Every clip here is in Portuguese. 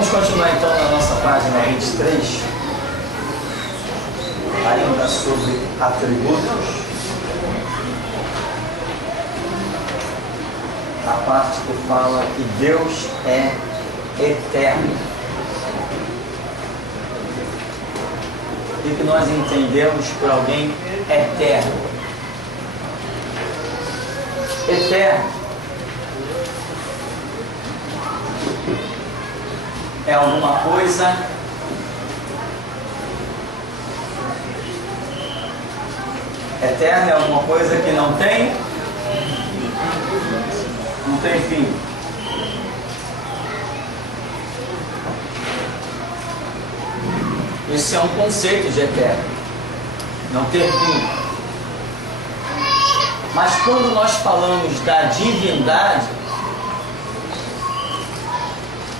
Vamos continuar então na nossa página 23, ainda sobre atributos. A parte que fala que Deus é eterno. O que nós entendemos por alguém eterno? Eterno é alguma coisa eterna, é alguma coisa que não tem fim. Esse é um conceito de eterno, não ter fim. Mas quando nós falamos da divindade,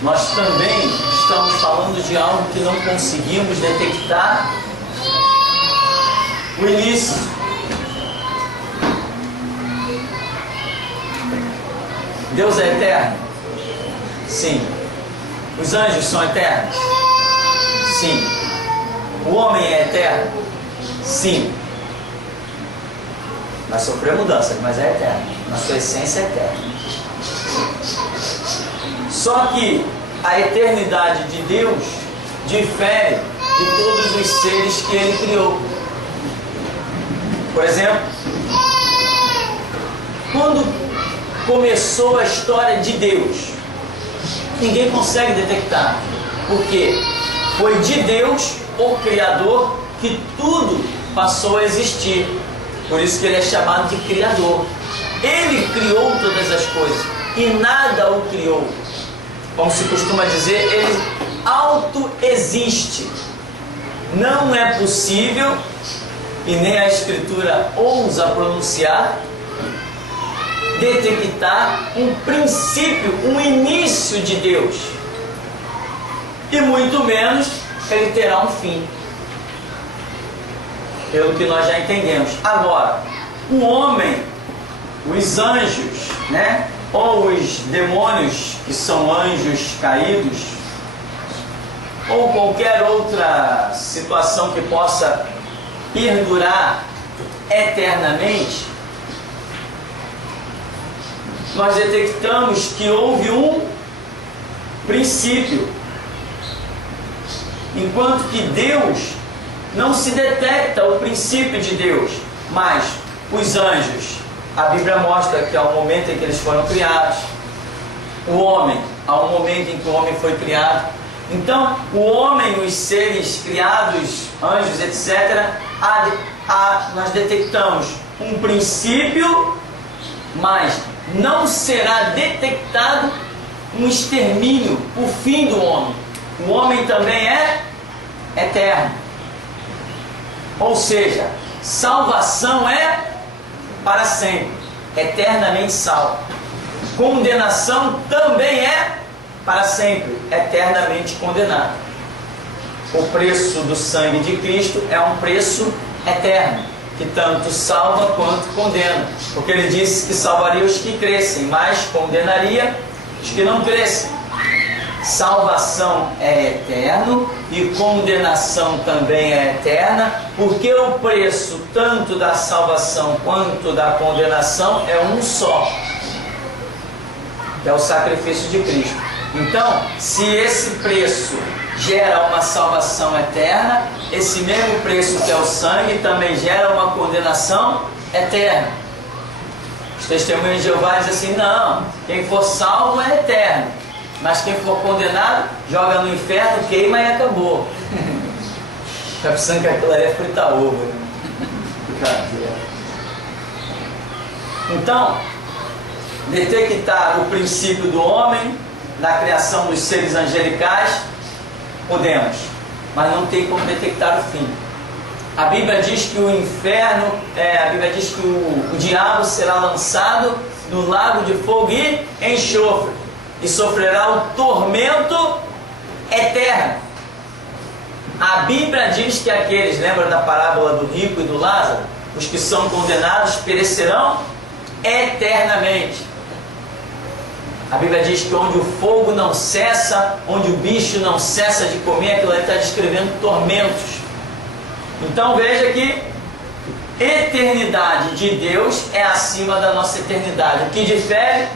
nós também estamos falando de algo que não conseguimos detectar o início. Deus é eterno? Sim. Os anjos são eternos? Sim. O homem é eterno? Sim. Vai sofrer mudanças, mas é eterno. Na sua essência é eterno. Só que a eternidade de Deus difere de todos os seres que Ele criou. Por exemplo, quando começou a história de Deus, ninguém consegue detectar. Por quê? Foi de Deus, o Criador, que tudo passou a existir. Por isso que Ele é chamado de Criador. Ele criou todas as coisas e nada o criou. Como se costuma dizer, Ele autoexiste. Não é possível, e nem a Escritura ousa pronunciar, detectar um princípio, um início de Deus. E muito menos Ele terá um fim. Pelo que nós já entendemos. Agora, o homem, os anjos, né? Ou os demônios, que são anjos caídos, ou qualquer outra situação que possa perdurar eternamente, nós detectamos que houve um princípio. Enquanto que Deus, não se detecta o princípio de Deus, mas os anjos, a Bíblia mostra que há um momento em que eles foram criados. O homem, há um momento em que o homem foi criado. Então, o homem, os seres criados, anjos, etc., nós detectamos um princípio, mas não será detectado um extermínio, o fim do homem. O homem também é eterno. Ou seja, salvação é para sempre, eternamente salvo. Condenação também é para sempre, eternamente condenado. O preço do sangue de Cristo é um preço eterno, que tanto salva quanto condena. Porque Ele disse que salvaria os que crescem, mas condenaria os que não crescem. Salvação é eterno e condenação também é eterna, porque o preço tanto da salvação quanto da condenação é um só, que é o sacrifício de Cristo. Então, se esse preço gera uma salvação eterna, esse mesmo preço que é o sangue também gera uma condenação eterna. Os testemunhos de Jeová dizem assim: não, quem for salvo é eterno, mas quem for condenado, joga no inferno, queima e acabou. Está pensando que aquilo ali é fritar ovo, né? Então, detectar o princípio do homem, da criação dos seres angelicais, podemos, mas não tem como detectar o fim. A Bíblia diz que o inferno, a Bíblia diz que o diabo será lançado no lago de fogo e enxofre, e sofrerá o tormento eterno. A Bíblia diz que aqueles, lembra da parábola do rico e do Lázaro? Os que são condenados perecerão eternamente. A Bíblia diz que onde o fogo não cessa, onde o bicho não cessa de comer, aquilo ali está descrevendo tormentos. Então veja que eternidade de Deus é acima da nossa eternidade. O que difere?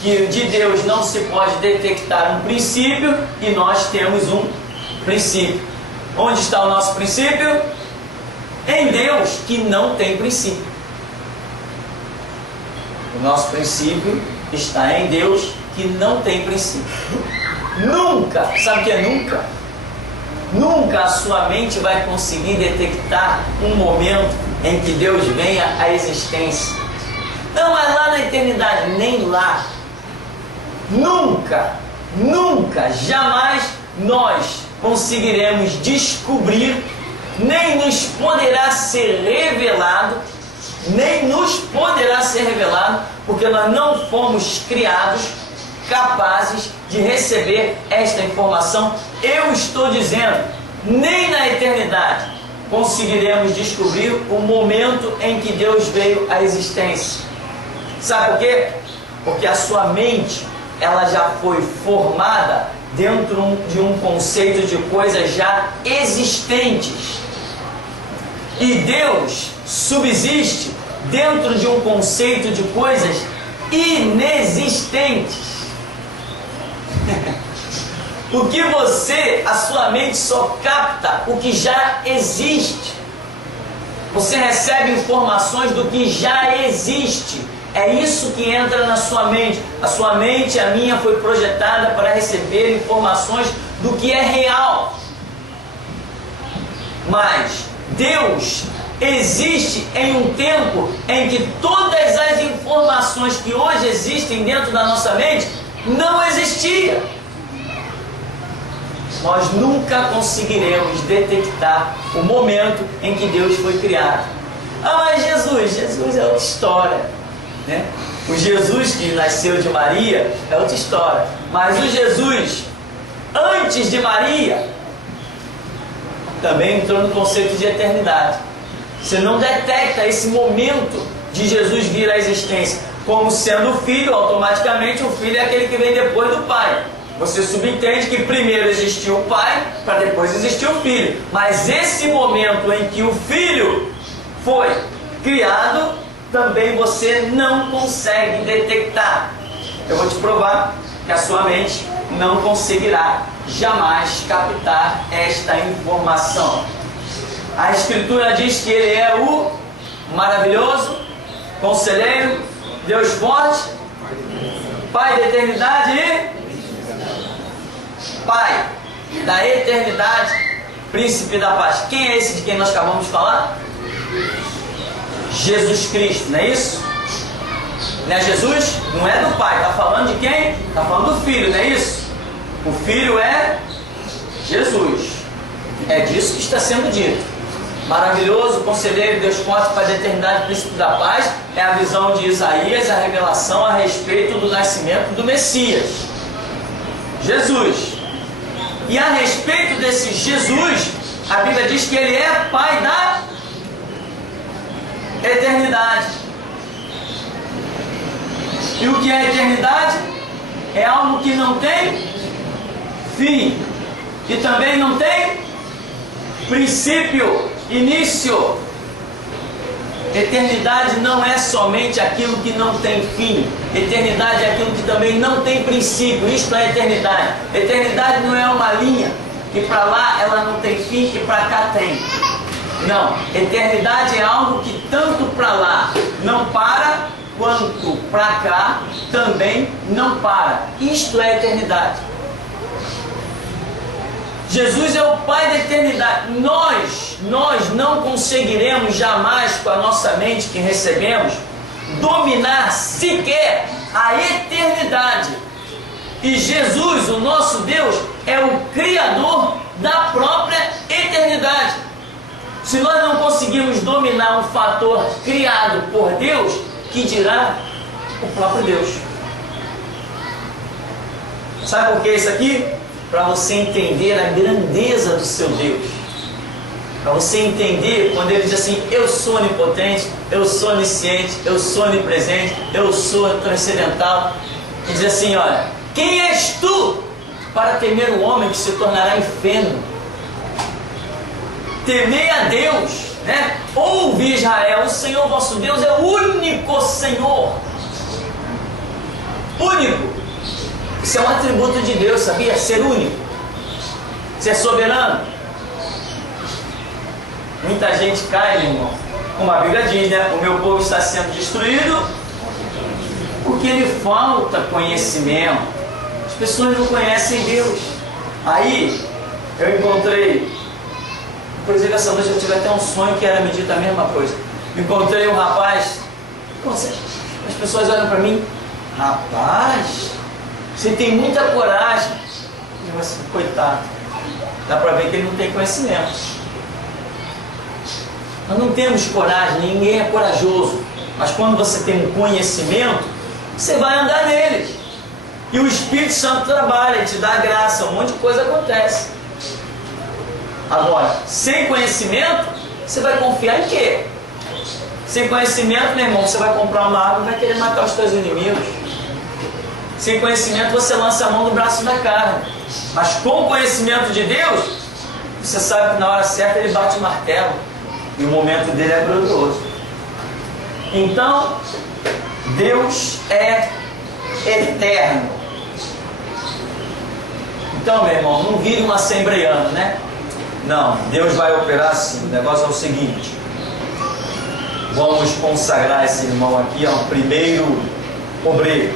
Que de Deus não se pode detectar um princípio e nós temos um princípio. Onde está o nosso princípio? Em Deus, que não tem princípio. O nosso princípio está em Deus, que não tem princípio. Nunca, sabe o que é nunca? Nunca a sua mente vai conseguir detectar um momento em que Deus venha à existência. Não, mas lá na eternidade, nem lá. Nunca, nunca, jamais nós conseguiremos descobrir, nem nos poderá ser revelado, porque nós não fomos criados capazes de receber esta informação. Eu estou dizendo, nem na eternidade conseguiremos descobrir o momento em que Deus veio à existência. Sabe por quê? Porque a sua mente, ela já foi formada dentro de um conceito de coisas já existentes. E Deus subsiste dentro de um conceito de coisas inexistentes. O que a sua mente só capta o que já existe. Você recebe informações do que já existe. É isso que entra na sua mente. A sua mente, a minha, foi projetada para receber informações do que é real. Mas Deus existe em um tempo em que todas as informações que hoje existem dentro da nossa mente não existiam. Nós nunca conseguiremos detectar o momento em que Deus foi criado. Ah, mas Jesus é outra história, né? O Jesus que nasceu de Maria é outra história. Mas o Jesus antes de Maria também entrou no conceito de eternidade. Você não detecta esse momento de Jesus vir à existência como sendo o filho. Automaticamente o filho é aquele que vem depois do pai. Você subentende que primeiro existiu o pai, para depois existir o filho. Mas esse momento em que o filho foi criado, também você não consegue detectar. Eu vou te provar que a sua mente não conseguirá jamais captar esta informação. A Escritura diz que Ele é o maravilhoso, conselheiro, Deus forte, Pai da eternidade e Pai da eternidade, príncipe da paz. Quem é esse de quem nós acabamos de falar? Jesus Cristo, não é isso? Não é Jesus? Não é do Pai, está falando de quem? Está falando do Filho, não é isso? O Filho é Jesus. É disso que está sendo dito. Maravilhoso, conselheiro, Deus forte, Pai da eternidade, príncipe da paz. É a visão de Isaías, a revelação a respeito do nascimento do Messias, Jesus. E a respeito desse Jesus, a Bíblia diz que Ele é Pai da eternidade. E o que é eternidade? É algo que não tem fim. E também não tem princípio, início. Eternidade não é somente aquilo que não tem fim. Eternidade é aquilo que também não tem princípio. Isto é eternidade. Eternidade não é uma linha que para lá ela não tem fim e para cá tem. Não. Eternidade é algo que tanto para lá não para, quanto para cá também não para. Isto é eternidade. Jesus é o Pai da eternidade. Nós não conseguiremos jamais, com a nossa mente que recebemos, dominar sequer a eternidade. E Jesus, o nosso Deus, é o Criador da própria eternidade. Se nós não conseguimos dominar um fator criado por Deus, que dirá o próprio Deus? Sabe por que isso aqui? Para você entender a grandeza do seu Deus. Para você entender quando Ele diz assim: eu sou onipotente, eu sou onisciente, eu sou onipresente, eu sou transcendental. E diz assim, olha, quem és tu para temer o homem que se tornará inferno? Temei a Deus, né? Ouve Israel, o Senhor vosso Deus é o único Senhor. Único. Isso é um atributo de Deus, sabia? Ser único. Ser soberano. Muita gente cai, meu irmão. Como a Bíblia diz, né? O meu povo está sendo destruído porque lhe falta conhecimento. As pessoas não conhecem Deus. Aí, eu encontrei, inclusive essa noite eu tive até um sonho que era me dito a mesma coisa. Encontrei um rapaz, as pessoas olham para mim, rapaz, você tem muita coragem. Eu assim, coitado, dá para ver que ele não tem conhecimento. Nós não temos coragem, ninguém é corajoso. Mas quando você tem um conhecimento, você vai andar nele. E o Espírito Santo trabalha, ele te dá graça, um monte de coisa acontece. Agora, sem conhecimento, você vai confiar em quê? Sem conhecimento, meu irmão, você vai comprar uma arma e vai querer matar os seus inimigos. Sem conhecimento, você lança a mão no braço da carne. Mas com o conhecimento de Deus, você sabe que na hora certa ele bate o martelo. E o momento dele é glorioso. Então, Deus é eterno. Então, meu irmão, não vire um assembleiano, né? Não, Deus vai operar assim. O negócio é o seguinte: vamos consagrar esse irmão aqui ao primeiro obreiro.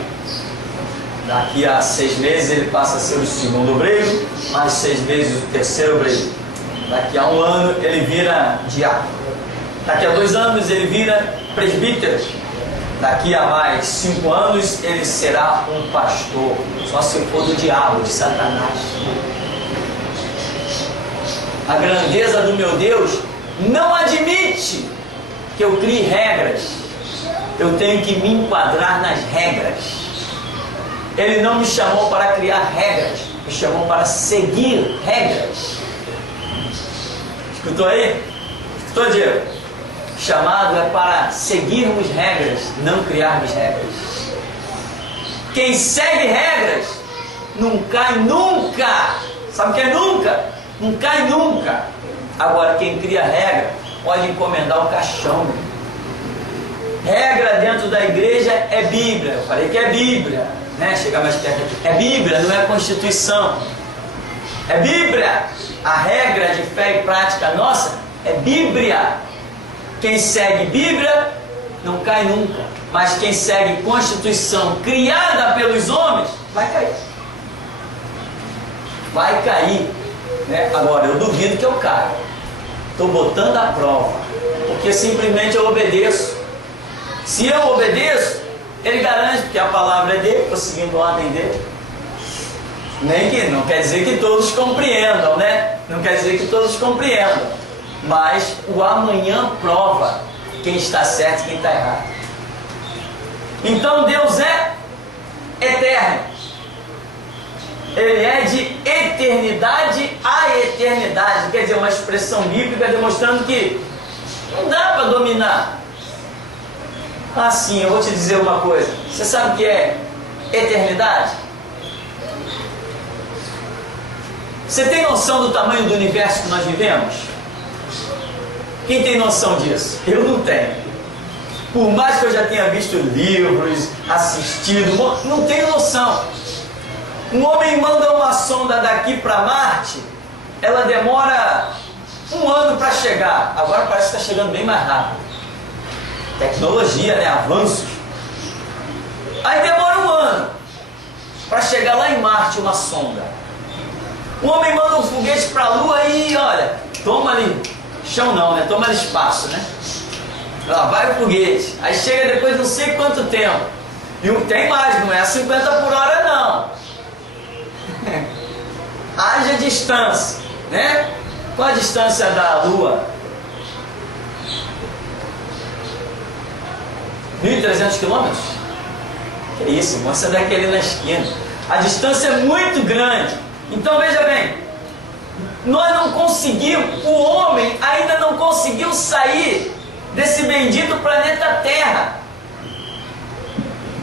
Daqui a 6 meses ele passa a ser o segundo obreiro, mais 6 meses o terceiro obreiro. Daqui a 1 ano ele vira diácono. Daqui a 2 anos ele vira presbítero. Daqui a mais 5 anos ele será um pastor. Só se for do diabo, de Satanás. A grandeza do meu Deus não admite que eu crie regras. Eu tenho que me enquadrar nas regras. Ele não me chamou para criar regras, me chamou para seguir regras. Escutou aí? Escutou, Diego? Chamado é para seguirmos regras, não criarmos regras. Quem segue regras não cai nunca. Sabe o que é nunca? Não cai nunca. Agora, quem cria regra pode encomendar o caixão. Regra dentro da igreja é Bíblia. Eu falei que é Bíblia, né? Chegar mais perto aqui. É Bíblia, não é Constituição. É Bíblia. A regra de fé e prática nossa é Bíblia. Quem segue Bíblia não cai nunca. Mas quem segue Constituição criada pelos homens vai cair. Vai cair, né? Agora, eu duvido que eu caia. Estou botando à prova. Porque simplesmente eu obedeço. Se eu obedeço, ele garante, porque a palavra é dele, estou seguindo a ordem dele. Nem que não quer dizer que todos compreendam, né? Não quer dizer que todos compreendam. Mas o amanhã prova quem está certo e quem está errado. Então Deus é eterno. Ele é de eternidade a eternidade. Quer dizer, uma expressão bíblica demonstrando que não dá para dominar. Assim, eu vou te dizer uma coisa. Você sabe o que é eternidade? Você tem noção do tamanho do universo que nós vivemos? Quem tem noção disso? Eu não tenho. Por mais que eu já tenha visto livros, assistido, não tenho noção. Um homem manda uma sonda daqui para Marte, ela demora 1 ano para chegar. Agora parece que está chegando bem mais rápido. Tecnologia, né? Avanços. Aí demora 1 ano para chegar lá em Marte uma sonda. O homem manda um foguete para a Lua e olha, toma ali, chão não, né? Toma ali espaço, né? Lá vai o foguete. Aí chega depois de não sei quanto tempo. E tem mais, não é a 50 por hora não. Haja distância, né? Qual a distância da Lua? 1.300 quilômetros? Que isso, irmão, você daqui ali na esquina. A distância é muito grande. Então veja bem, nós não conseguimos, o homem ainda não conseguiu sair desse bendito planeta Terra.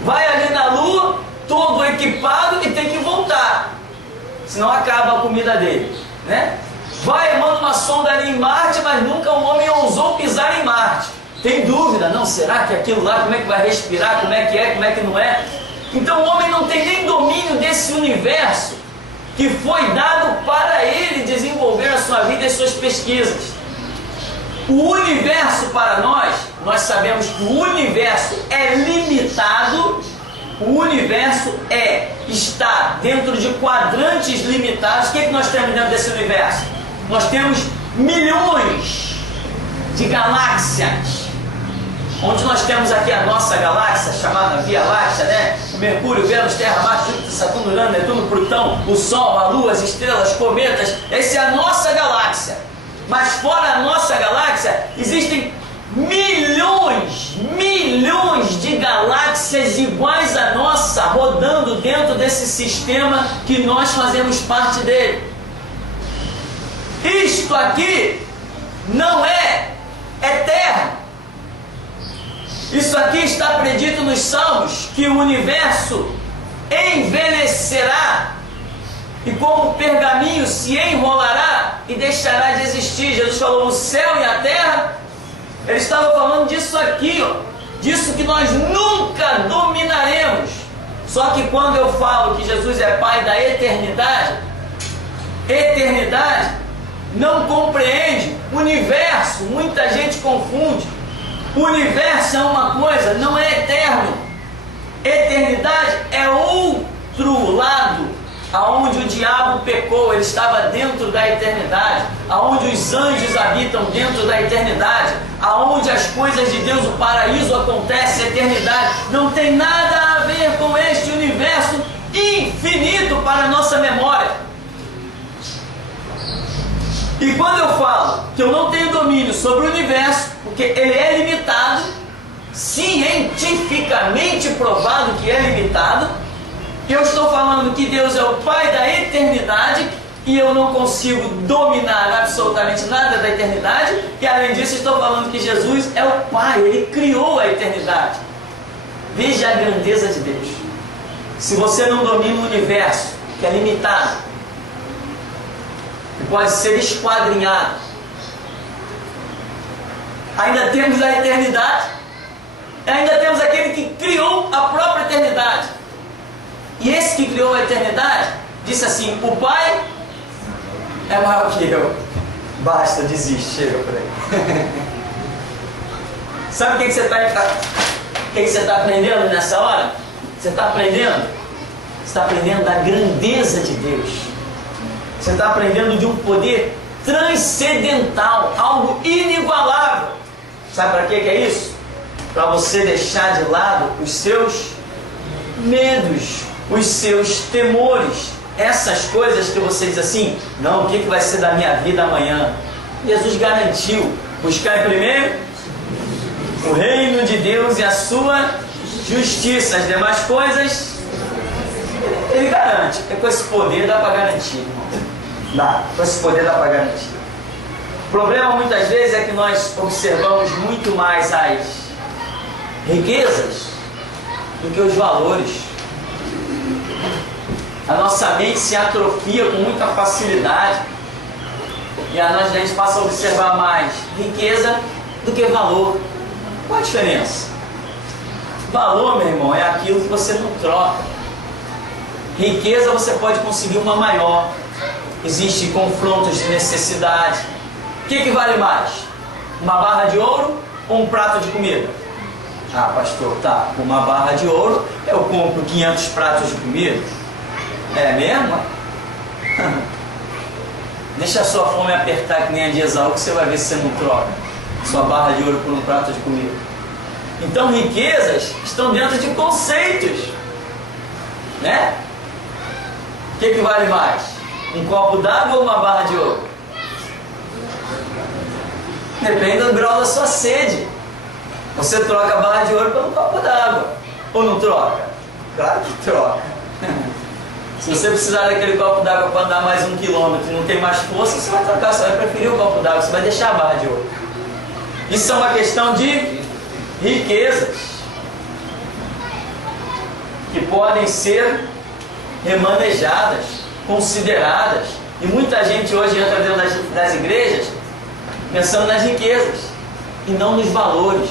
Vai ali na Lua, todo equipado e tem que voltar, senão acaba a comida dele, né? Vai, manda uma sonda ali em Marte, mas nunca o homem ousou pisar em Marte. Tem dúvida, não, será que aquilo lá, como é que vai respirar, como é, como é que não é? Então o homem não tem nem domínio desse universo que foi dado para ele desenvolver a sua vida e as suas pesquisas. O universo para nós sabemos que o universo é limitado, o universo está dentro de quadrantes limitados. O que nós temos dentro desse universo? Nós temos milhões de galáxias, onde nós temos aqui a nossa galáxia, chamada Via Láctea, né? O Mercúrio, Vênus, Terra, Marte, Júpiter, Saturno, Urano, Netuno, Plutão, o Sol, a Lua, as estrelas, cometas. Essa é a nossa galáxia. Mas fora a nossa galáxia, existem milhões de galáxias iguais à nossa, rodando dentro desse sistema que nós fazemos parte dele. Isto aqui não é eterno. Isso aqui está predito nos Salmos, que o universo envelhecerá e como pergaminho se enrolará e deixará de existir. Jesus falou o céu e a terra. Ele estava falando disso aqui, ó, disso que nós nunca dominaremos. Só que quando eu falo que Jesus é Pai da eternidade, eternidade não compreende universo. Muita gente confunde. O universo é uma coisa, não é eterno. Eternidade é outro lado, aonde o diabo pecou, ele estava dentro da eternidade, aonde os anjos habitam dentro da eternidade, aonde as coisas de Deus, o paraíso acontece, a eternidade não tem nada a ver com este universo infinito para a nossa memória. E quando eu falo que eu não tenho domínio sobre o universo, porque ele é limitado, cientificamente provado que é limitado, eu estou falando que Deus é o Pai da eternidade e eu não consigo dominar absolutamente nada da eternidade, e além disso estou falando que Jesus é o Pai, Ele criou a eternidade. Veja a grandeza de Deus. Se você não domina o universo, que é limitado, que pode ser esquadrinhado, ainda temos a eternidade, ainda temos aquele que criou a própria eternidade. E esse que criou a eternidade disse assim: o Pai é maior que eu. Basta, desiste, chega por aí. Sabe o que você está aprendendo nessa hora? Você está aprendendo? Você está aprendendo da grandeza de Deus. Você está aprendendo de um poder transcendental, algo inigualável. Sabe para que é isso? Para você deixar de lado os seus medos, os seus temores, essas coisas que você diz assim: não, o que vai ser da minha vida amanhã? Jesus garantiu: buscar primeiro o reino de Deus e a sua justiça, as demais coisas Ele garante. É com esse poder dá para garantir, irmão. Dá, com esse poder dá para garantir. O problema muitas vezes é que nós observamos muito mais as riquezas do que os valores. A nossa mente se atrofia com muita facilidade e a gente passa a observar mais riqueza do que valor. Qual a diferença? Valor, meu irmão, é aquilo que você não troca. Riqueza você pode conseguir uma maior. Existem confrontos de necessidade. O que vale mais? Uma barra de ouro ou um prato de comida? Ah, pastor, tá, com uma barra de ouro eu compro 500 pratos de comida. É mesmo? Deixa a sua fome apertar que nem a de Esaú, que você vai ver se você não troca sua barra de ouro por um prato de comida. Então riquezas estão dentro de conceitos, né? O que vale mais? Um copo d'água ou uma barra de ouro? Depende do grau da sua sede. Você troca a barra de ouro por um copo d'água, ou não troca? Claro que troca. Se você precisar daquele copo d'água para andar mais 1 quilômetro e não tem mais força, você vai trocar, você vai preferir o copo d'água, você vai deixar a barra de ouro. Isso é uma questão de riquezas. que podem ser remanejadas, consideradas. E muita gente hoje entra dentro das igrejas pensando nas riquezas e não nos valores.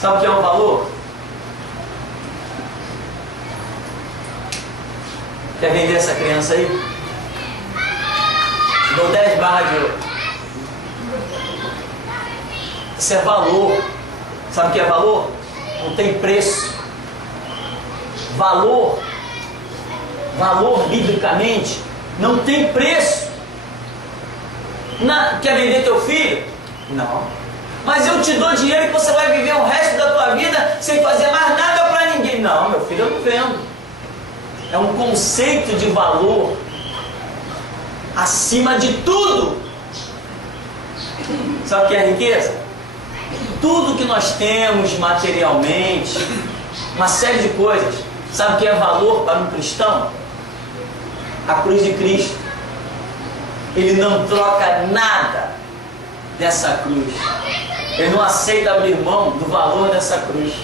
Sabe o que é um valor? Quer vender essa criança aí? Te dou 10 barras de ouro. Isso é valor. Sabe o que é valor? Não tem preço. Valor, biblicamente, não tem preço. Quer vender teu filho? Não. Mas eu te dou dinheiro e você vai viver o resto da tua vida sem fazer mais nada para ninguém. Não, meu filho, eu não vendo. É um conceito de valor acima de tudo. Sabe o que é riqueza? Tudo que nós temos materialmente, uma série de coisas. Sabe o que é valor para um cristão? A cruz de Cristo. Ele não troca nada dessa cruz. Ele não aceita abrir mão do valor dessa cruz.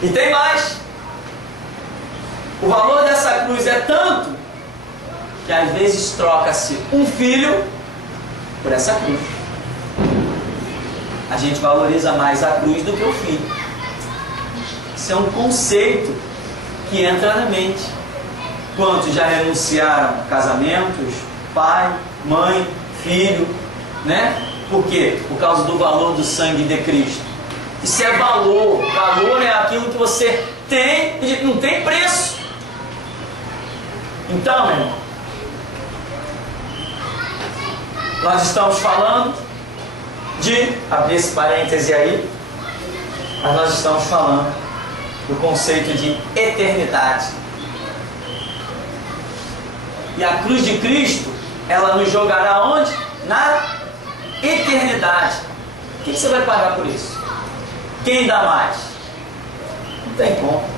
E tem mais. O valor dessa cruz é tanto que às vezes troca-se um filho por essa cruz. A gente valoriza mais a cruz do que o filho. Isso é um conceito que entra na mente. Quantos já renunciaram a casamentos, pai, mãe, filho, né? Por quê? Por causa do valor do sangue de Cristo. Isso é valor. Valor é aquilo que você tem e não tem preço. Então, meu irmão, nós estamos falando de, abrir esse parêntese aí, mas nós estamos falando do conceito de eternidade. E a cruz de Cristo, ela nos jogará onde? Na eternidade. O que você vai pagar por isso? Quem dá mais? Não tem como.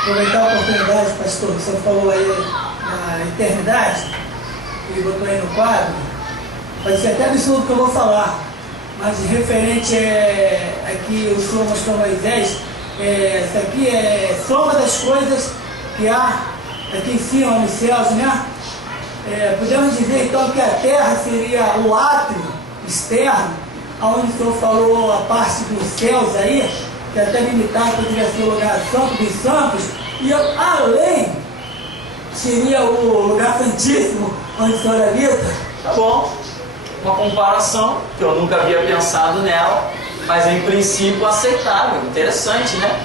Aproveitar a oportunidade, pastor, você falou aí na eternidade e botou aí no quadro. Pode ser até absurdo que eu vou falar, mas referente aqui o senhor mostrou Moisés, isso aqui é soma das coisas que há aqui em cima nos céus, né? Podemos dizer então que a terra seria o átrio externo, onde o senhor falou a parte dos céus aí, que até limitado poderia ser o lugar santo dos santos, e além seria o lugar santíssimo onde o senhor habita. Tá bom, uma comparação que eu nunca havia pensado nela, mas em princípio aceitável, interessante, né?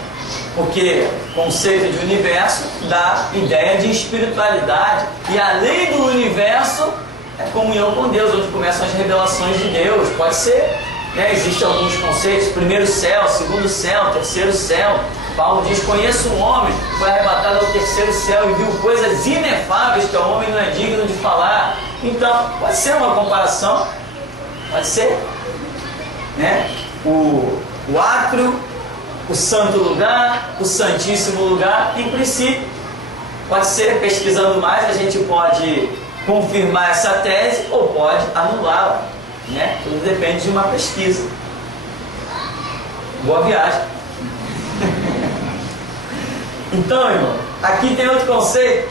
Porque o conceito de universo dá ideia de espiritualidade, e além do universo é comunhão com Deus, onde começam as revelações de Deus. Pode ser, né? Existem alguns conceitos: primeiro céu, segundo céu, terceiro céu. Paulo diz: conheço um homem, foi arrebatado ao terceiro céu e viu coisas inefáveis que o homem não é digno de falar. Então, pode ser uma comparação, pode ser, né? O átrio, o santo lugar, o santíssimo lugar, em princípio, pode ser. Pesquisando mais, a gente pode confirmar essa tese ou pode anulá-la, né? Tudo depende de uma pesquisa. Boa viagem. Então, irmão, aqui tem outro conceito.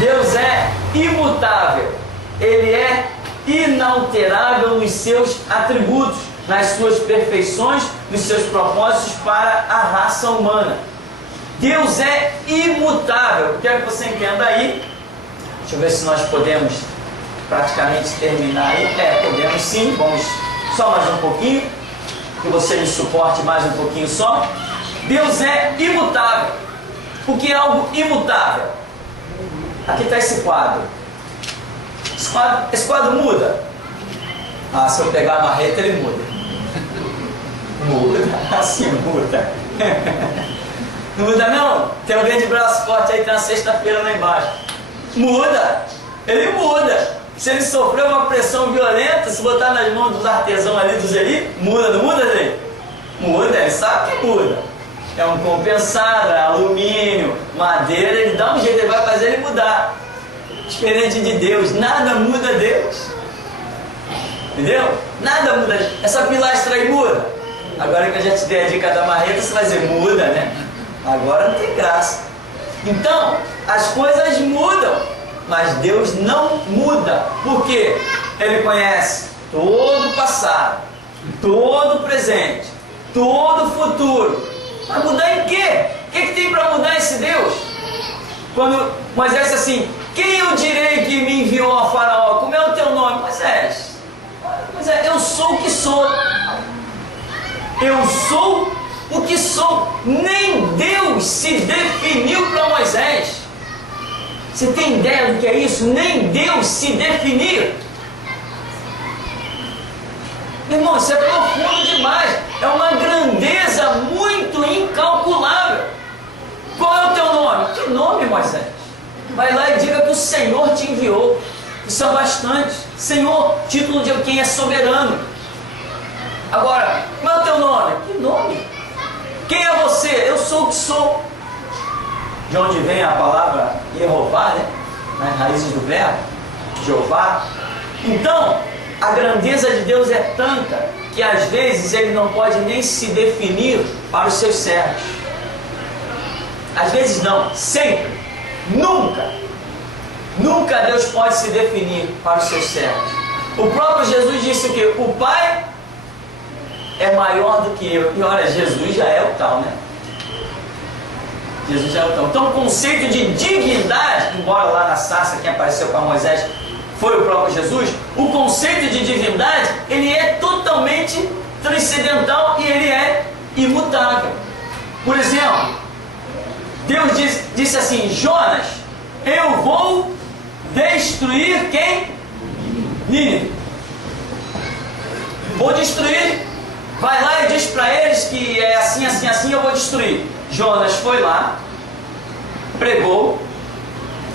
Deus é imutável. Ele é inalterável nos seus atributos, nas suas perfeições, nos seus propósitos para a raça humana. Deus é imutável. Quero que você entenda aí. Deixa eu ver se nós podemos praticamente terminar aí. Podemos sim. Vamos só mais um pouquinho, que você me suporte mais um pouquinho só. Deus é imutável. O que é algo imutável? Aqui está esse quadro. Esse quadro muda. Se eu pegar a marreta, ele muda. Muda. Assim muda. Não muda não? Tem alguém de braço forte aí, tem uma sexta-feira lá embaixo. Muda. Ele muda. Se ele sofreu uma pressão violenta, se botar nas mãos dos artesãos ali, dos Eli, muda, não muda, gente? Muda, ele sabe que muda. é um compensado, é alumínio, madeira, ele dá um jeito, ele vai fazer ele mudar. Diferente de Deus, nada muda Deus. Entendeu? Nada muda. Essa pilastra aí muda. Agora que eu já te dei a dica da marreta, você vai dizer, muda, né? Agora não tem graça. Então, as coisas mudam, mas Deus não muda. Por quê? Ele conhece todo o passado, todo o presente, todo o futuro. Vai mudar em quê? O que tem para mudar esse Deus? Quando Moisés disse assim, quem eu direi que me enviou a Faraó? Como é o teu nome? Moisés, eu sou o que sou. Eu sou o que sou. Nem Deus se definiu para Moisés. Você tem ideia do que é isso? Nem Deus se definir. Meu irmão, isso é profundo demais. É uma grandeza muito incalculável. Qual é o teu nome? Que nome, Moisés? Vai lá e diga que o Senhor te enviou. Isso é bastante. Senhor, título de quem é soberano. Agora, qual é o teu nome? Que nome? Quem é você? Eu sou o que sou. De onde vem a palavra Jeová, né? Nas raízes do verbo, Jeová. Então, a grandeza de Deus é tanta que às vezes Ele não pode nem se definir para os seus servos. Às vezes não, sempre, nunca. Nunca Deus pode se definir para os seus servos. O próprio Jesus disse que o Pai é maior do que eu. E olha, Jesus já é o tal, né? Jesus já é o tal. Então o conceito de divindade, embora lá na sarça quem apareceu para Moisés foi o próprio Jesus, o conceito de divindade, ele é totalmente transcendental e ele é imutável. Por exemplo, Deus disse assim, Jonas, eu vou destruir quem? Nínive. Vou destruir. Vai lá e diz para eles que é assim, assim, assim, eu vou destruir. Jonas foi lá, pregou,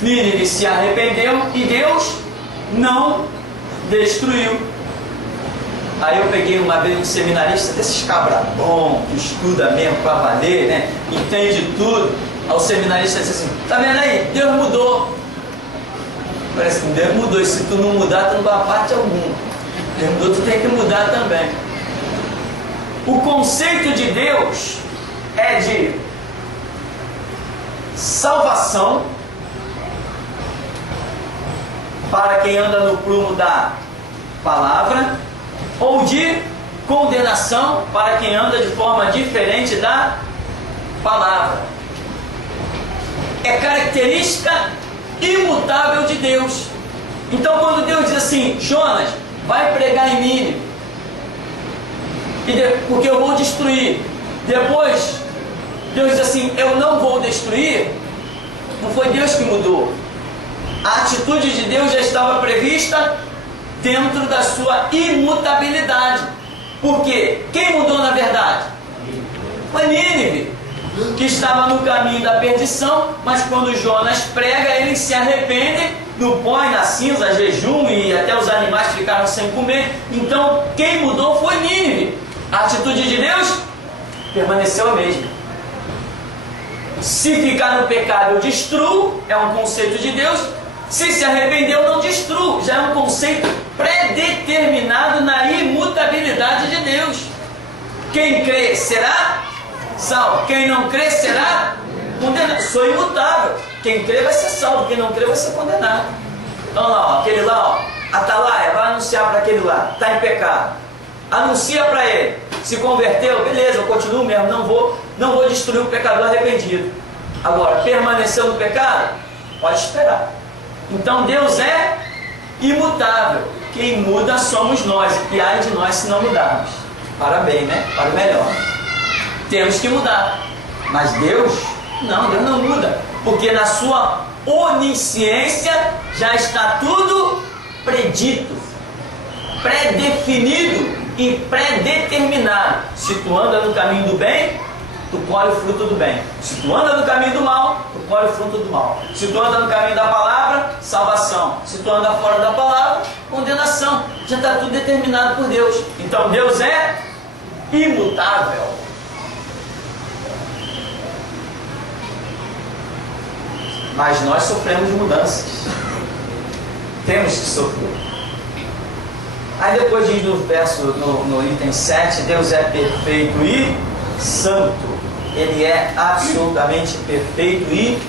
Nínive se arrependeu e Deus não destruiu. Aí eu peguei uma vez um seminarista desses cabra bom, que estuda mesmo para valer, né? Entende tudo. Aí o seminarista disse assim, tá vendo aí? Deus mudou. Parece que Deus mudou, e se tu não mudar, tu não vai a parte alguma. Deus mudou, tu tem que mudar também. O conceito de Deus é de salvação para quem anda no prumo da palavra, ou de condenação para quem anda de forma diferente da palavra. É característica imutável de Deus. Então quando Deus diz assim, Jonas, vai pregar em Nínive, porque eu vou destruir. Depois Deus diz assim, eu não vou destruir. Não foi Deus que mudou. A atitude de Deus já estava prevista dentro da sua imutabilidade. Por quê? Quem mudou na verdade? Foi Nínive, que estava no caminho da perdição, mas quando Jonas prega, eles se arrependem, no pó e na cinza, jejum, e até os animais ficaram sem comer. Então, quem mudou foi Nínive. A atitude de Deus permaneceu a mesma. Se ficar no pecado, eu destruo, é um conceito de Deus. Se arrependeu, não destruo, já é um conceito predeterminado na imutabilidade de Deus. Quem crê será salvo, quem não crê será condenado. Sou imutável, quem crê vai ser salvo, quem não crê vai ser condenado. Então lá, ó, aquele lá, ó, Atalaia, vai anunciar para aquele lá, está em pecado. Anuncia para ele, se converteu, beleza, eu continuo mesmo, não vou destruir o pecador arrependido. Agora, permaneceu no pecado, pode esperar. Então Deus é imutável. Quem muda somos nós, e ai de nós se não mudarmos. Para bem, né? Para o melhor. Temos que mudar. Mas Deus, não, Deus não muda. Porque na sua onisciência já está tudo predito, predefinido e predeterminado. Se tu anda no caminho do bem, tu colhe o fruto do bem. Se tu anda no caminho do mal, tu colhe o fruto do mal. Se tu anda no caminho da palavra, salvação. Se tu anda fora da palavra, condenação. Já está tudo determinado por Deus. Então Deus é imutável. mas nós sofremos mudanças. Temos que sofrer. Aí depois diz no item 7, Deus é perfeito e santo. Ele é absolutamente perfeito e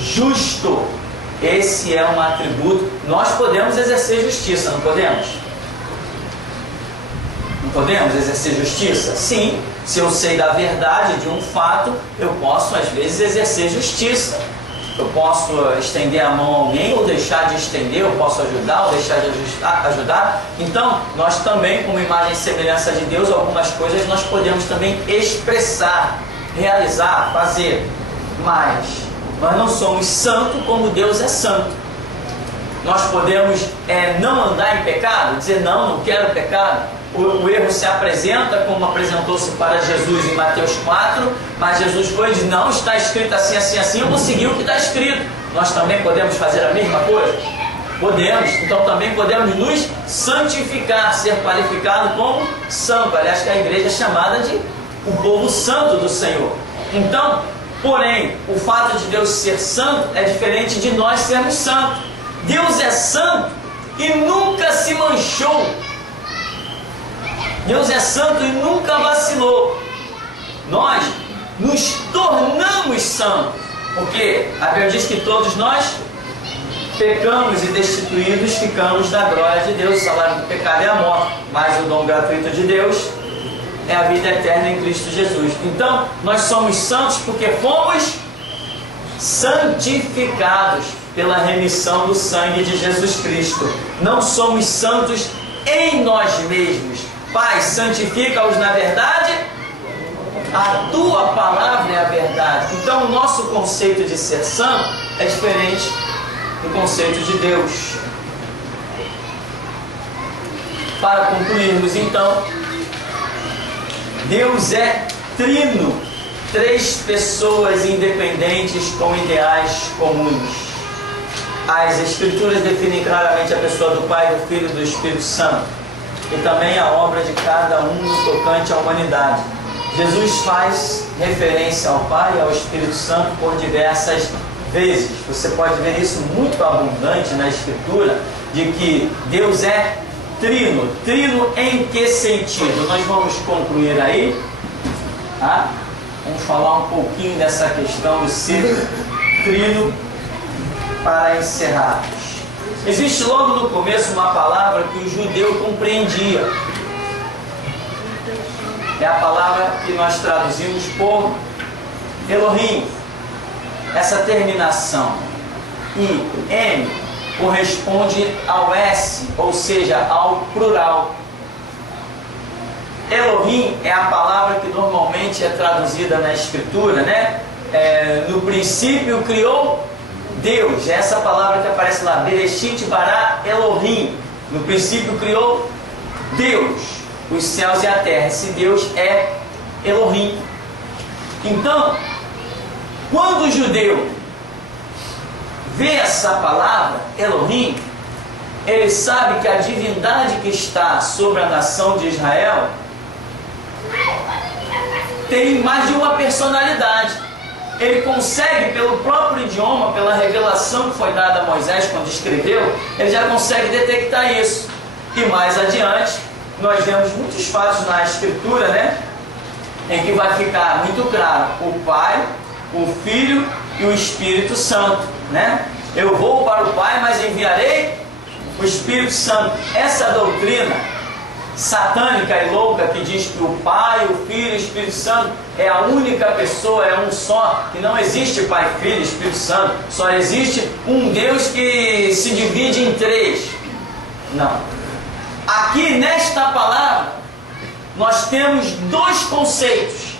justo. Esse é um atributo. Nós podemos exercer justiça, não podemos? Não podemos exercer justiça? Sim, se eu sei da verdade de um fato, eu posso às vezes exercer justiça. Eu posso estender a mão a alguém ou deixar de estender, eu posso ajudar ou deixar de ajudar. Então, nós também, como imagem e semelhança de Deus, algumas coisas nós podemos também expressar, realizar, fazer. Mas nós não somos santos como Deus é santo. Nós podemos não andar em pecado, dizer não quero pecado. O erro se apresenta como apresentou-se para Jesus em Mateus 4, mas Jesus foi e disse, não, está escrito assim, assim, assim, eu vou seguir o que está escrito. Nós também podemos fazer a mesma coisa? Podemos. Então também podemos nos santificar, ser qualificado como santo. Aliás, que a igreja é chamada de o povo santo do Senhor. Então, porém, o fato de Deus ser santo é diferente de nós sermos santos. Deus é santo e nunca se manchou. Deus é santo e nunca vacilou. Nós nos tornamos santos, porque a Bíblia diz que todos nós pecamos e destituídos ficamos da glória de Deus. O salário do pecado é a morte, mas o dom gratuito de Deus é a vida eterna em Cristo Jesus. Então, nós somos santos porque fomos santificados pela remissão do sangue de Jesus Cristo. Não somos santos em nós mesmos. Pai, santifica-os na verdade, a tua palavra é a verdade. Então o nosso conceito de ser santo é diferente do conceito de Deus. Para concluirmos então, Deus é trino, 3 pessoas independentes com ideais comuns. As Escrituras definem claramente a pessoa do Pai, do Filho e do Espírito Santo, e também a obra de cada um no tocante à humanidade. Jesus faz referência ao Pai e ao Espírito Santo por diversas vezes. Você pode ver isso muito abundante na Escritura, de que Deus é trino. Trino em que sentido? Nós vamos concluir aí, tá? Vamos falar um pouquinho dessa questão do ser trino para encerrarmos. Existe logo no começo uma palavra que o judeu compreendia. É a palavra que nós traduzimos por Elohim. Essa terminação I-M corresponde ao S, ou seja, ao plural. Elohim é a palavra que normalmente é traduzida na Escritura, né? No princípio criou Deus, é essa palavra que aparece lá, Bereshit bara Elohim. No princípio criou Deus, os céus e a terra. Esse Deus é Elohim. Então, quando o judeu vê essa palavra, Elohim, ele sabe que a divindade que está sobre a nação de Israel tem mais de uma personalidade. Ele consegue, pelo próprio idioma, pela revelação que foi dada a Moisés quando escreveu, ele já consegue detectar isso. E mais adiante, nós vemos muitos fatos na Escritura, né? Em que vai ficar muito claro o Pai, o Filho e o Espírito Santo, né? Eu vou para o Pai, mas enviarei o Espírito Santo. Essa doutrina satânica e louca que diz que o Pai, o Filho e o Espírito Santo é a única pessoa, é um só, que não existe Pai, Filho e Espírito Santo, só existe um Deus que se divide em 3. Não. Aqui nesta palavra nós temos 2 conceitos.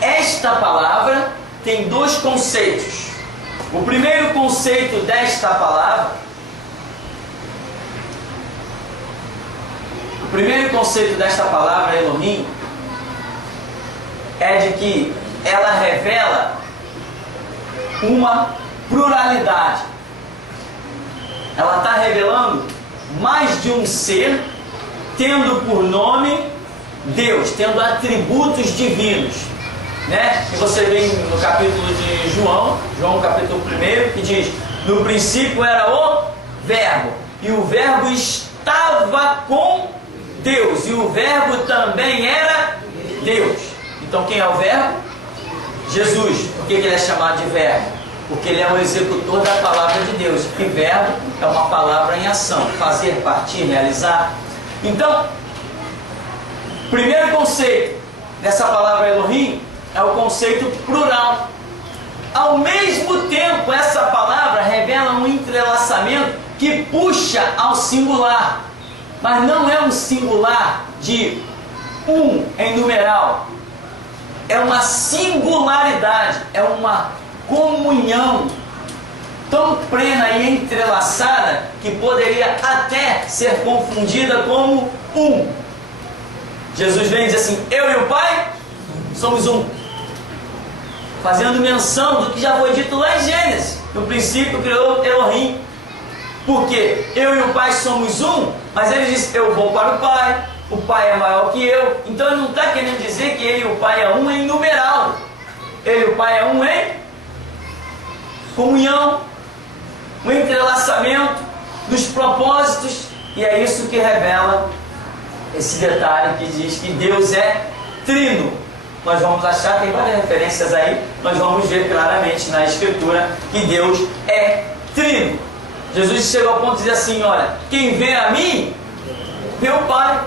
Esta palavra tem 2 conceitos. O primeiro conceito desta palavra, Elohim, é de que ela revela uma pluralidade. Ela está revelando mais de um ser, tendo por nome Deus, tendo atributos divinos. né? E você vê no capítulo de João capítulo 1, que diz: no princípio era o Verbo, e o Verbo estava com Deus, e o Verbo também era Deus. Então quem é o Verbo? Jesus. Por que ele é chamado de Verbo? Porque ele é o executor da palavra de Deus. E verbo é uma palavra em ação: fazer, partir, realizar. Então, primeiro conceito dessa palavra Elohim é o conceito plural. Ao mesmo tempo, essa palavra revela um entrelaçamento que puxa ao singular, mas não é um singular de um em numeral. É uma singularidade, é uma comunhão tão plena e entrelaçada que poderia até ser confundida como um. Jesus vem e diz assim: eu e o Pai somos um, fazendo menção do que já foi dito lá em Gênesis. No princípio criou Elohim, porque eu e o Pai somos um, mas ele diz: eu vou para o Pai é maior que eu. Então ele não está querendo dizer que ele e o Pai é um em numeral, ele e o Pai é um em comunhão, um entrelaçamento dos propósitos. E é isso que revela esse detalhe que diz que Deus é trino. Nós vamos achar, tem várias referências aí, nós vamos ver claramente na Escritura que Deus é trino. Jesus chegou ao ponto de dizer assim: olha, quem vê a mim, vê o Pai.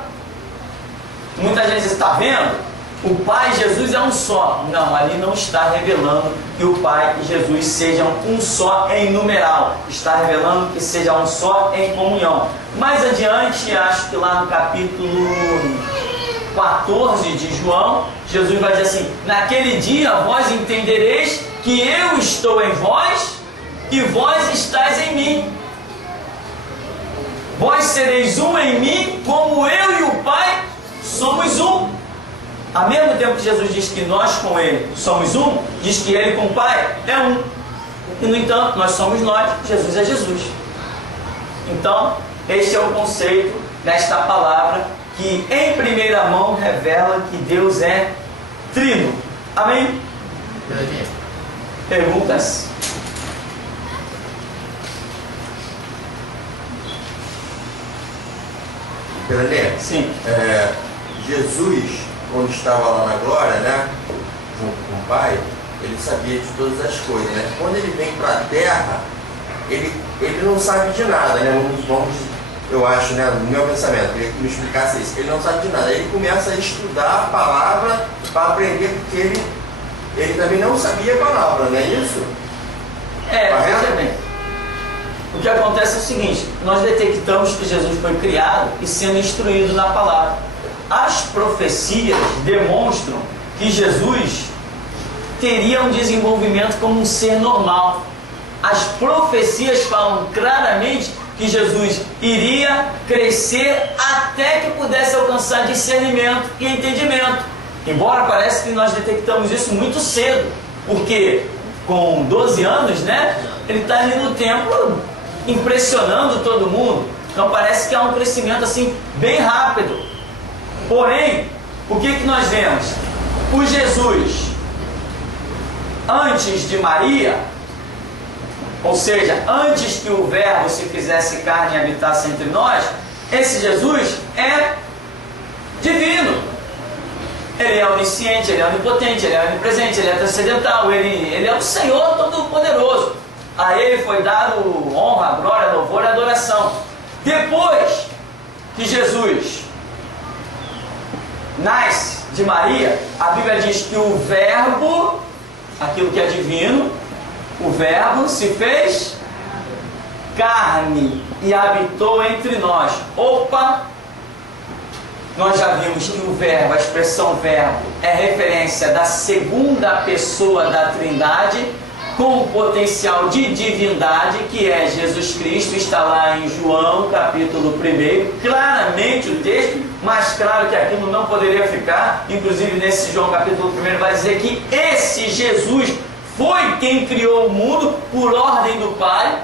Muita gente diz: está vendo? O Pai e Jesus é um só. Não, ali não está revelando que o Pai e Jesus sejam um só em numeral. Está revelando que sejam um só em comunhão. Mais adiante, acho que lá no capítulo 14 de João, Jesus vai dizer assim: naquele dia vós entendereis que eu estou em vós e vós estáis em mim. Vós sereis um em mim, como eu e o Pai somos um. Ao mesmo tempo que Jesus diz que nós com Ele somos um, diz que Ele com o Pai é um. E no entanto, nós somos nós, Jesus é Jesus. Então, este é o conceito desta palavra que em primeira mão revela que Deus é trino. Amém? Perguntas? Pelanê? Sim. Jesus, quando estava lá na glória, né, junto com o Pai, ele sabia de todas as coisas, né? Quando ele vem para a terra, ele não sabe de nada, né? Eu acho, né, no meu pensamento, queria que me explicasse isso. Ele não sabe de nada. Aí ele começa a estudar a palavra para aprender, porque ele também não sabia a palavra, não é isso? Veja bem. O que acontece é o seguinte: nós detectamos que Jesus foi criado e sendo instruído na palavra. As profecias demonstram que Jesus teria um desenvolvimento como um ser normal. As profecias falam claramente que Jesus iria crescer até que pudesse alcançar discernimento e entendimento. Embora pareça que nós detectamos isso muito cedo, porque com 12 anos, né, ele está ali no templo impressionando todo mundo. Então parece que há um crescimento assim bem rápido. Porém, o que nós vemos? O Jesus antes de Maria, ou seja, antes que o Verbo se fizesse carne e habitasse entre nós, esse Jesus é divino. Ele é onisciente, ele é onipotente, ele é onipresente, ele é transcendental, ele é o Senhor Todo-Poderoso. A ele foi dado honra, glória, louvor e adoração. Depois que Jesus nasce de Maria, a Bíblia diz que o Verbo, aquilo que é divino, o Verbo se fez carne e habitou entre nós. Opa! Nós já vimos que o Verbo, a expressão Verbo, é referência da segunda pessoa da Trindade, com o potencial de divindade, que é Jesus Cristo. Está lá em João capítulo 1, claramente o texto, mais claro que aquilo não poderia ficar. Inclusive nesse João capítulo 1 vai dizer que esse Jesus foi quem criou o mundo por ordem do Pai.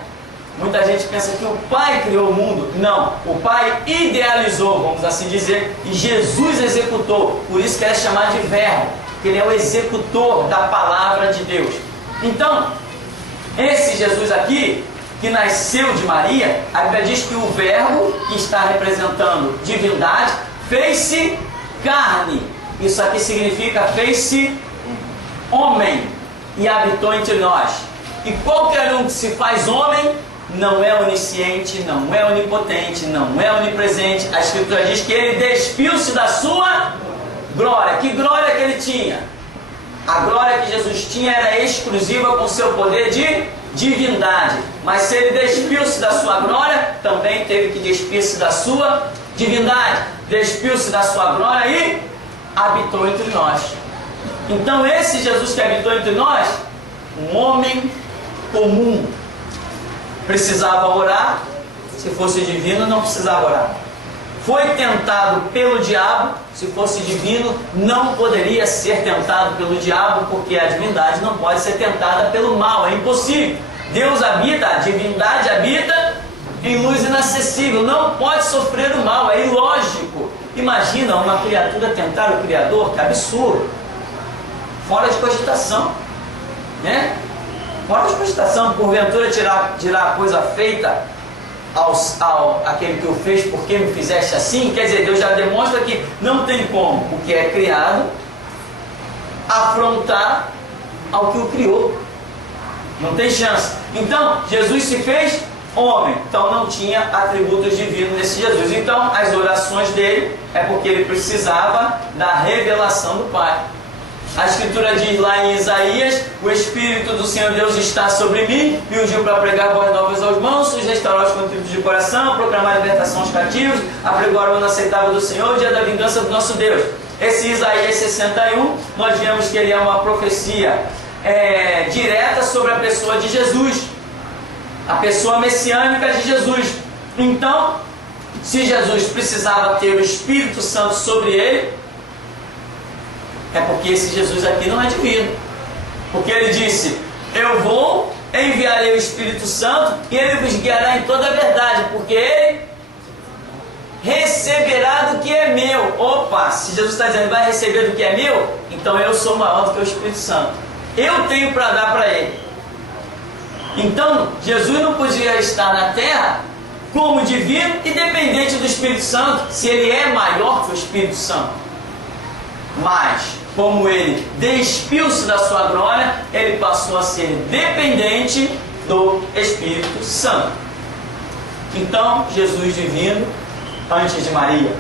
Muita gente pensa que o Pai criou o mundo. Não, o Pai idealizou, vamos assim dizer, e Jesus executou. Por isso que é chamado de Verbo. que Ele é o executor da palavra de Deus. Então, esse Jesus aqui, que nasceu de Maria, a Bíblia diz que o verbo, que está representando divindade, fez-se carne. Isso aqui significa fez-se homem e habitou entre nós. E qualquer um que se faz homem não é onisciente, não é onipotente, não é onipresente. A Escritura diz que ele despiu-se da sua glória. Que glória que ele tinha? A glória que Jesus tinha era exclusiva com seu poder de divindade. Mas se ele despiu-se da sua glória, também teve que despir-se da sua divindade. Despiu-se da sua glória e habitou entre nós. Então esse Jesus que habitou entre nós, um homem comum, precisava orar. Se fosse divino, não precisava orar. Foi tentado pelo diabo. Se fosse divino, não poderia ser tentado pelo diabo, porque a divindade não pode ser tentada pelo mal, é impossível. Deus habita, a divindade habita em luz inacessível, não pode sofrer o mal, é ilógico. Imagina uma criatura tentar o Criador, que absurdo, fora de cogitação, né? Fora de cogitação, porventura tirar a coisa feita aquele que o fez, porque me fizeste assim. Quer dizer, Deus já demonstra que não tem como o que é criado afrontar ao que o criou, não tem chance. Então Jesus se fez homem, então não tinha atributos divinos nesse Jesus. Então as orações dele é porque ele precisava da revelação do Pai. A Escritura diz lá em Isaías: o Espírito do Senhor Deus está sobre mim, me ungiu para pregar boas novas aos mansos, restaurar os contritos de coração, proclamar a libertação aos cativos, apregoar o ano aceitável do Senhor, o dia da vingança do nosso Deus. Esse Isaías 61, nós vemos que ele é uma profecia direta sobre a pessoa de Jesus, a pessoa messiânica de Jesus. Então, se Jesus precisava ter o Espírito Santo sobre ele, é porque esse Jesus aqui não é divino. Porque ele disse: eu vou, enviarei o Espírito Santo e ele vos guiará em toda a verdade, porque ele receberá do que é meu. Opa, se Jesus está dizendo vai receber do que é meu, então eu sou maior do que o Espírito Santo. Eu tenho para dar para ele. Então Jesus não podia estar na terra como divino e dependente do Espírito Santo, se ele é maior que o Espírito Santo. Mas como ele despiu-se da sua glória, ele passou a ser dependente do Espírito Santo. Então, Jesus divino antes de Maria,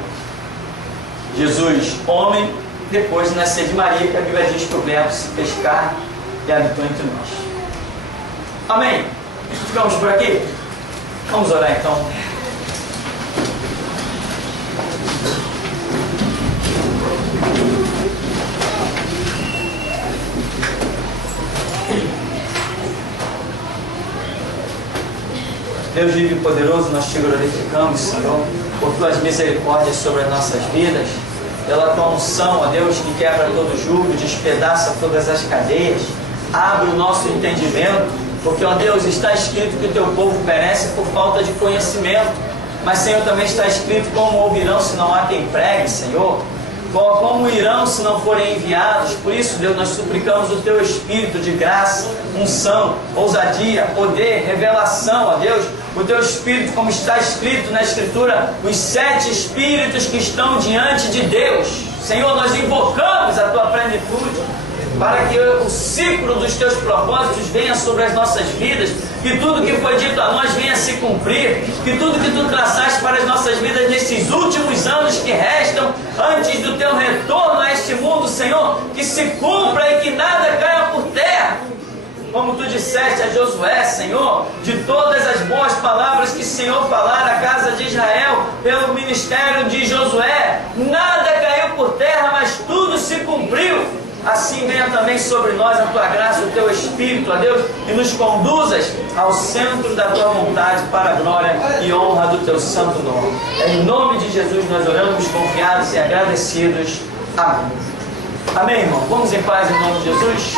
Jesus homem depois de nascer de Maria, que a Bíblia diz que o Verbo se fez carne e habitou entre nós. Amém? Ficamos por aqui? Vamos orar então. Deus vivo e poderoso, nós te glorificamos, Senhor, por tuas misericórdias sobre as nossas vidas, pela tua unção, ó Deus, que quebra todo jugo, despedaça todas as cadeias, abre o nosso entendimento, porque, ó Deus, está escrito que o teu povo perece por falta de conhecimento, mas, Senhor, também está escrito como ouvirão se não há quem pregue, Senhor. Como irão se não forem enviados? Por isso, Deus, nós suplicamos o teu Espírito de graça, unção, ousadia, poder, revelação, ó Deus, o teu Espírito, como está escrito na Escritura, os 7 Espíritos que estão diante de Deus. Senhor, nós invocamos a tua plenitude, para que o ciclo dos teus propósitos venha sobre as nossas vidas, que tudo que foi dito a nós venha se cumprir, que tudo que tu traçaste para as nossas vidas nesses últimos anos que restam, antes do teu retorno a este mundo, Senhor, que se cumpra e que nada caia por terra. Como tu disseste a Josué, Senhor, de todas as boas palavras que o Senhor falara à casa de Israel, pelo ministério de Josué, nada caiu por terra, mas tudo se cumpriu. Assim venha também sobre nós a tua graça, o teu Espírito, ó Deus, e nos conduzas ao centro da tua vontade, para a glória e honra do teu santo nome. Em nome de Jesus nós oramos confiados e agradecidos. Amém. Amém, irmão? Vamos em paz em nome de Jesus.